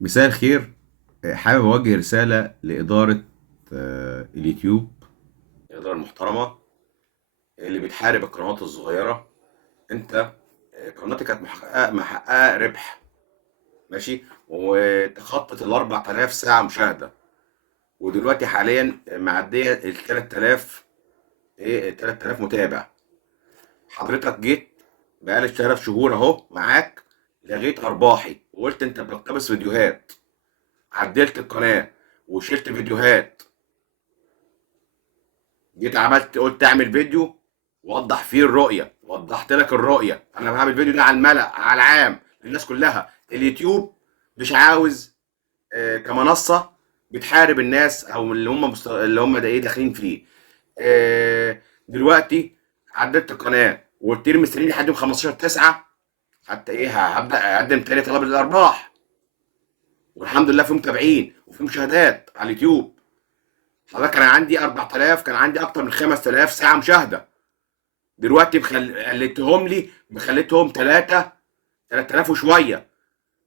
مساء الخير. حابب أوجه رسالة لإدارة اليوتيوب، الإدارة المحترمة اللي بتحارب القنوات الصغيرة. أنت قناتك كانت محققة ربح، ماشي، وتخطت ال 4000 ساعة مشاهدة، ودلوقتي حاليا معدية ال 3000، 3000 متابع. حضرتك جيت بقالك 3 شهور أهو معاك، لغيت أرباحي وقلت أنت بتقتبس فيديوهات، عدلت القناة وشلت فيديوهات. جيت عملت قلت اعمل فيديو وضح فيه الرؤيه، وضحت لك الرؤيه. انا بعمل فيديو ده على الملأ، على العام، للناس كلها. اليوتيوب مش عاوز كمنصه بتحارب الناس، او اللي هم ده ايه داخلين فيه. دلوقتي عدلت القناه وقلت لي مستنيين لحد يوم 15/9 حتى هبدا اقدم تاني طلب الارباح، والحمد لله في متابعين وفي مشاهدات على اليوتيوب. حضرتك كان عندي 4000، كان عندي اكتر من 5000 ساعه مشاهده. دلوقتي خليتهم لي، خليتهم 3000 وشويه.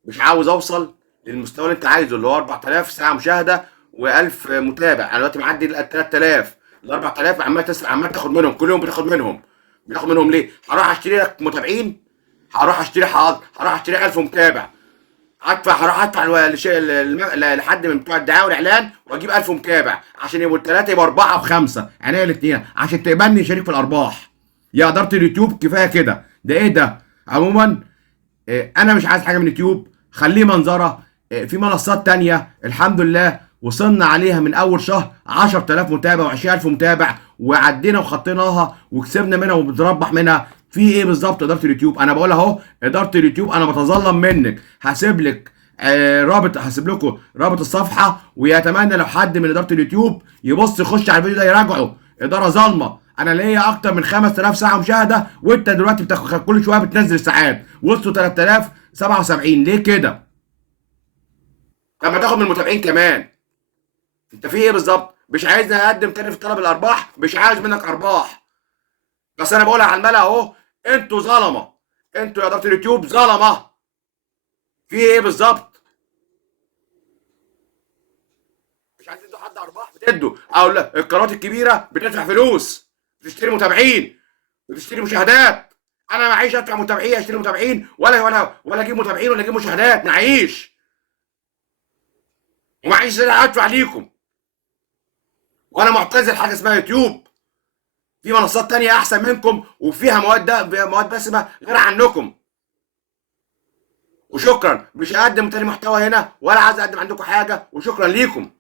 مش عاوز اوصل للمستوى اللي انت عايزه، اللي هو 4000 ساعه مشاهده و1000 متابع. انا دلوقتي معدي ال 3000. ال 4000 عمال تاخد منهم كل يوم، بتاخد منهم ليه؟ هروح اشتري لك متابعين، هروح اشتري حاضر، هروح اشتري 1000 متابع، هروح ادفع لحد من بتوع الدعايه والاعلان واجيب 1000 متابع عشان يبقوا الثلاثه، يبقوا اربعه وخمسه، عينيا الاثنين، عشان تقبلني شريك في الارباح. يا اداره اليوتيوب كفايه كده، ده ايه ده؟ عموما انا مش عايز حاجه من اليوتيوب، خليه منظره. في منصات تانية الحمد لله وصلنا عليها من اول شهر 10000 متابع و20000 متابع، وعدينا وخطيناها وكسبنا منها وبنتربح منها. في ايه بالظبط اداره اليوتيوب؟ انا بقول اهو، اداره اليوتيوب انا بتظلم منك. هسيب لك هسيب لكم رابط الصفحه، ويتمنى لو حد من اداره اليوتيوب يبص يخش على الفيديو ده يراجعه. اداره ظالمه. انا ليا اكتر من 5000 ساعه مشاهده، وانت دلوقتي بتاخد كل شويه بتنزل الساعات، وصلوا 3077. ليه كده؟ طب ما تاخد من المتابعين كمان. انت في ايه بالظبط؟ مش عايزني اقدم تاني في طلب الارباح؟ مش عايز منك ارباح، بس انا بقولها على الملأ اهو. انتوا ظلمه، انتوا يا اداره اليوتيوب ظلمه. في ايه بالظبط؟ مش عايزين تدوا حد ارباح؟ بتدوا، او لا، القنوات الكبيره بتدفع فلوس، بتشتري متابعين، بتشتري مشاهدات. انا معيش ادفع متابعين، اشتري متابعين، ولا اجيب متابعين، ولا اجيب مشاهدات، معيش. ومعيش ادفع ليكم. وانا معتزل حاجه اسمها يوتيوب. في منصات تانية احسن منكم وفيها مواد دسمه غير عنكم. وشكرا، مش هقدم تاني محتوى هنا، ولا عايز اقدم عندكم حاجه، وشكرا ليكم.